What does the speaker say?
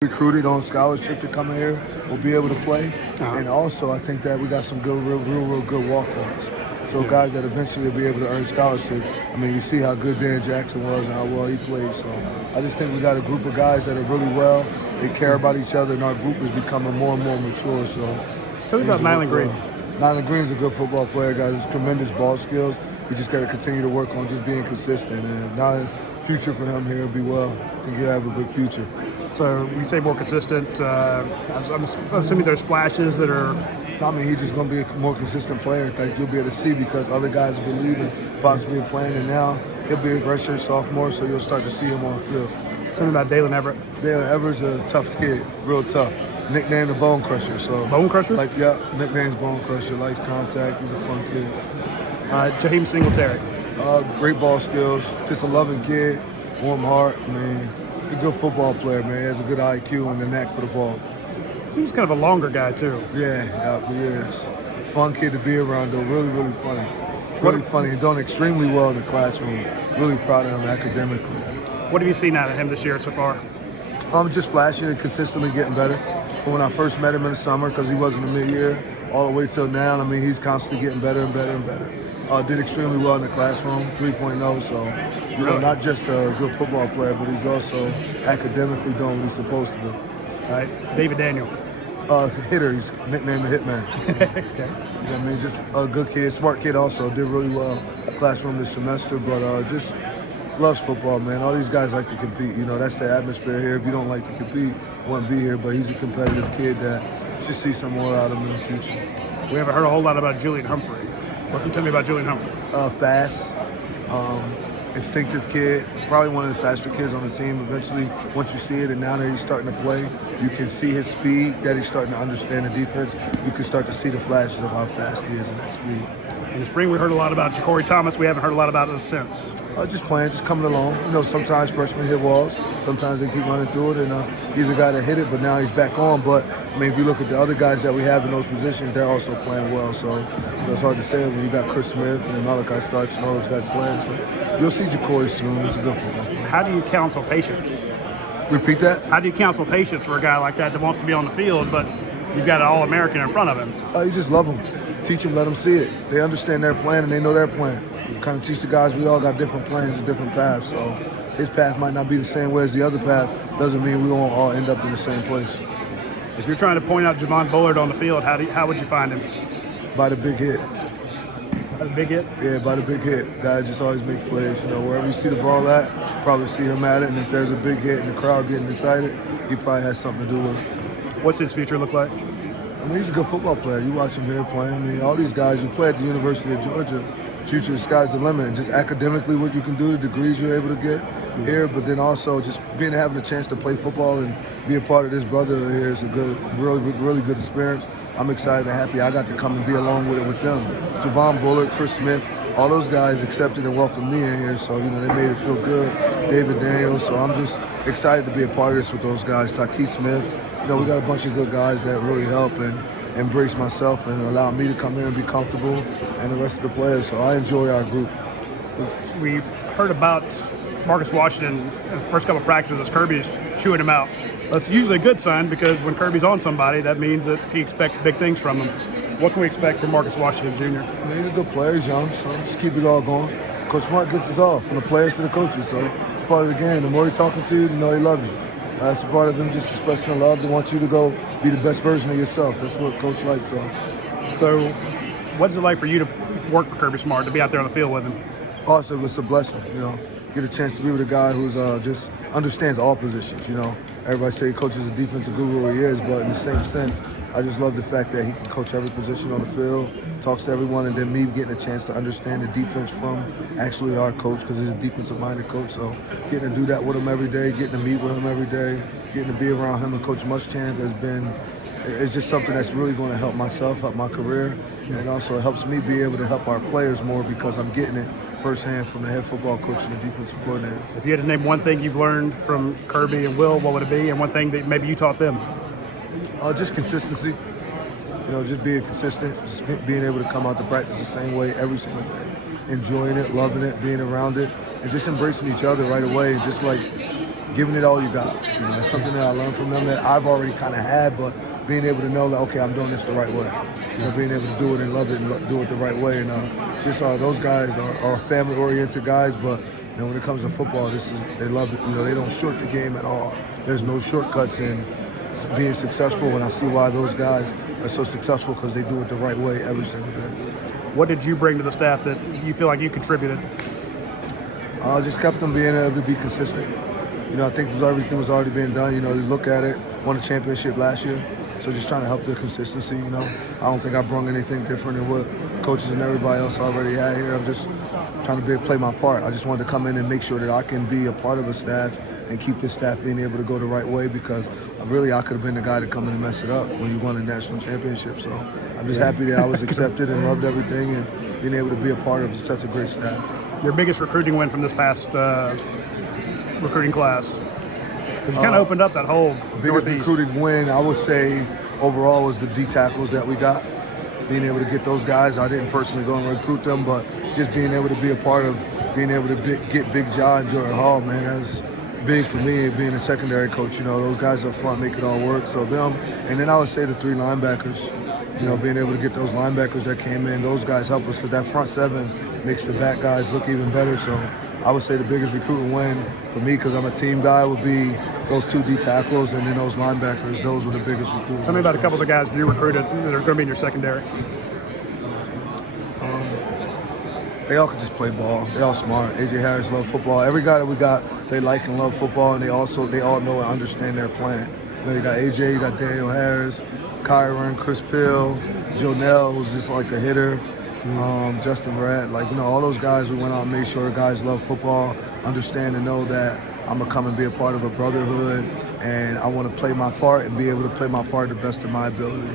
recruited on scholarship to come in here will be able to play. And also, I think that we got some good, real good walk-ons. So guys that eventually will be able to earn scholarships. I mean, you see how good Dan Jackson was and how well he played. So I just think we got a group of guys that are really well. They care about each other, and our group is becoming more and more mature. So tell me about Nyland Green. Nyland Green's a good football player, guys. He's tremendous ball skills. We just got to continue to work on just being consistent. And Nyland, future for him here will be well. I think he'll have a good future. So you say more consistent. I'm assuming there's flashes that are. I mean, he's just going to be a more consistent player. I think you'll be able to see because other guys have been leaving, possibly playing, and now he'll be a redshirt sophomore, so you'll start to see him on the field. Tell me about Dalen Everett. Dalen Everett's a tough kid, real tough. Nicknamed the Bone Crusher. So Bone Crusher? Nickname's Bone Crusher. Likes contact. He's a fun kid. Jaheim Singletary. Great ball skills. Just a loving kid, warm heart. I mean, he's a good football player, man. He has a good IQ and a knack for the ball. Seems kind of a longer guy, too. Yeah, he is. Fun kid to be around, though. Really funny. Really funny and doing extremely well in the classroom. Really proud of him academically. What have you seen out of him this year so far? Just flashing and consistently getting better. From when I first met him in the summer, because he wasn't a mid-year, all the way till now. I mean, he's constantly getting better and better and better. Did extremely well in the classroom, 3.0. So, not just a good football player, but he's also academically doing what he's supposed to do. All right, David Daniel. Hitter, he's nicknamed the Hitman. Okay. I mean, just a good kid, smart kid also. Did really well classroom this semester, but just loves football, man. All these guys like to compete. You know, that's the atmosphere here. If you don't like to compete, you wouldn't be here. But he's a competitive kid that should see some more out of him in the future. We haven't heard a whole lot about Julian Humphrey. What can you tell me about Julian Humphrey? Fast, instinctive kid. Probably one of the faster kids on the team. Eventually, once you see it, and now that he's starting to play, you can see his speed, that he's starting to understand the defense. You can start to see the flashes of how fast he is in that speed. In the spring, we heard a lot about Ja'Cory Thomas. We haven't heard a lot about it since. Just playing, just coming along. You know, sometimes freshmen hit walls. Sometimes they keep running through it, and he's a guy that hit it, but now he's back on. But, I mean, if you look at the other guys that we have in those positions, they're also playing well. So, it's hard to say when you got Chris Smith and Malachi Starks and all those guys playing. So, you'll see Ja'Cory soon. He's a good football player. How do you counsel patience? Repeat that? How do you counsel patience for a guy like that wants to be on the field, but you've got an All-American in front of him? You just love them. Teach them, let them see it. They understand their plan and they know their plan. Kind of teach the guys we all got different plans and different paths. So his path might not be the same way as the other path. Doesn't mean we won't all end up in the same place. If you're trying to point out Javon Bullard on the field, how would you find him? By the big hit. By the big hit? Yeah, by the big hit. Guys just always make plays. You know, wherever you see the ball at, probably see him at it. And if there's a big hit and the crowd getting excited, he probably has something to do with it. What's his future look like? I mean, he's a good football player. You watch him here playing. I mean, all these guys, you play at the University of Georgia, future, the sky's the limit. And just academically what you can do, the degrees you're able to get here, but then also just having a chance to play football and be a part of this brotherhood here is a good, really good experience. I'm excited and happy I got to come and be along with it with them. Javon Bullard, Chris Smith, all those guys accepted and welcomed me in here, so, you know, they made it feel good. David Daniels, so I'm just excited to be a part of this with those guys. Taki Smith, you know, we got a bunch of good guys that really help and embrace myself and allow me to come here and be comfortable, and the rest of the players. So I enjoy our group. We've heard about Marcus Washington in the first couple of practices. Kirby's chewing him out. That's usually a good sign because when Kirby's on somebody, that means that he expects big things from him. What can we expect from Marcus Washington Jr.? I mean, he's a good player. He's young, so just keep it all going. Coach Smart gets us all, from the players to the coaches. So it's part of the game. The more he's talking to you, the more he loves you. That's a part of him just expressing the love to want you to go be the best version of yourself. That's what Coach likes. So what's it like for you to work for Kirby Smart, to be out there on the field with him? Also, it's a blessing, you know. Get a chance to be with a guy who's just understands all positions, you know. Everybody say he coaches a defensive guru where he is, but in the same sense, I just love the fact that he can coach every position on the field, talks to everyone, and then me getting a chance to understand the defense from actually our coach, because he's a defensive-minded coach. So getting to do that with him every day, getting to meet with him every day, getting to be around him and Coach Muschamp it's just something that's really going to help myself, help my career, and also it helps me be able to help our players more because I'm getting it firsthand from the head football coach and the defensive coordinator. If you had to name one thing you've learned from Kirby and Will, what would it be? And one thing that maybe you taught them? Just consistency. You know, just being consistent, just being able to come out to practice the same way every single day. Enjoying it, loving it, being around it, and just embracing each other right away, and just like giving it all you got. You know, it's something that I learned from them that I've already kind of had, but being able to know that, okay, I'm doing this the right way. You know, being able to do it and love it and do it the right way. And just those guys are family-oriented guys, but you know, when it comes to football, they love it. You know, they don't short the game at all. There's no shortcuts in being successful, and I see why those guys are so successful, because they do it the right way every single day. What did you bring to the staff that you feel like you contributed? Just kept them being able to be consistent. You know, I think everything was already being done. You know, you look at it, won a championship last year, so just trying to help the consistency. You know, I don't think I brought anything different than what coaches and everybody else already had here. I'm just trying to play my part. I just wanted to come in and make sure that I can be a part of a staff and keep this staff being able to go the right way, because really I could have been the guy to come in and mess it up when you won a national championship. So I'm just happy that I was accepted and loved everything, and being able to be a part of such a great staff. Your biggest recruiting win from this past recruiting class? Because you kind of opened up that whole biggest Northeast. recruiting win, I would say, overall was the D tackles that we got. Being able to get those guys, I didn't personally go and recruit them, but just being able to be a part of being able to get Big John and Jordan Hall, man, that's big for me, being a secondary coach. You know, those guys up front make it all work. So them, and then I would say the 3 linebackers. You know, being able to get those linebackers that came in, those guys help us, because that front 7 makes the back guys look even better. So I would say the biggest recruiting win for me, because I'm a team guy, would be those 2 D tackles, and then those linebackers. Those were the biggest recruiting. Tell me about a couple of the guys you recruited that are going to be in your secondary. They all could just play ball. They all smart. AJ Harris love football. Every guy that we got, they like and love football, and they all know and understand their plan. You know, you got AJ, you got Daniel Harris, Kyron, Chris Pill, Jonell, who's just like a hitter, Justin Brad. Like, you know, all those guys, we went out and made sure guys love football, understand and know that I'm going to come and be a part of a brotherhood, and I want to play my part and be able to play my part to the best of my ability.